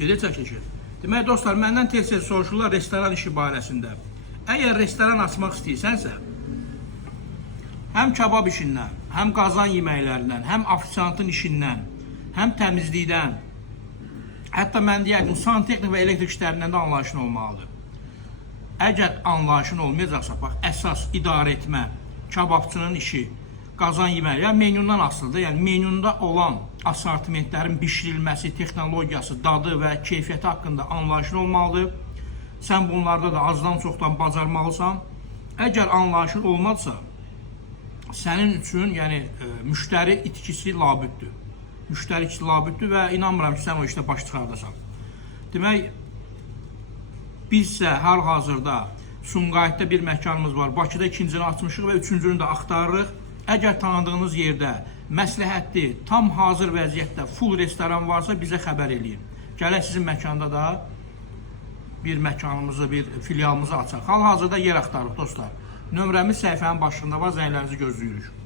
Gedir çəkilişir. Demək dostlar, məndən tez-tez soruşurlar restoran işi barəsində. Əgər restoran açmaq istəyirsənsə, həm kebab işindən, həm qazan yeməklərindən, həm ofisiantın işindən, həm təmizlikdən, hətta mən deyərdim, santexnik və elektrik işlərindən də anlayışın olmalıdır. Əgər anlayışın olmayacaqsa, bax, əsas idarə etmə, kebabçının işi, qazan yeməyi, yəni menyundan asılıdır. Yəni menyunda olan asortimentlərin bişirilməsi, texnologiyası, dadı və keyfiyyəti haqqında anlayışın olmalıdır. Sən bunlarda da azdan çoxdan bacarmalısan. Əgər anlayışın olmazsa, sənin üçün yəni müştəri itkisi labüddür. Müştəri itkisi labüddür və inanmıram ki, sən o işdə baş çıxardasan. Demək, bizsə hal-hazırda Sumqayıtda bir məkanımız var. Bakıda ikincini açmışıq və üçüncünü də axtarırıq. Əgər tanıdığınız yerdə məsləhətli, tam hazır vəziyyətdə full restoran varsa bizə xəbər eləyin. Gələk sizin məkanda da bir məkanımızı, bir filialımızı açaq. Hal-hazırda yer axtarırıq dostlar. Nömrəmiz səhifənin başlığında var, zənglərinizi gözləyirik.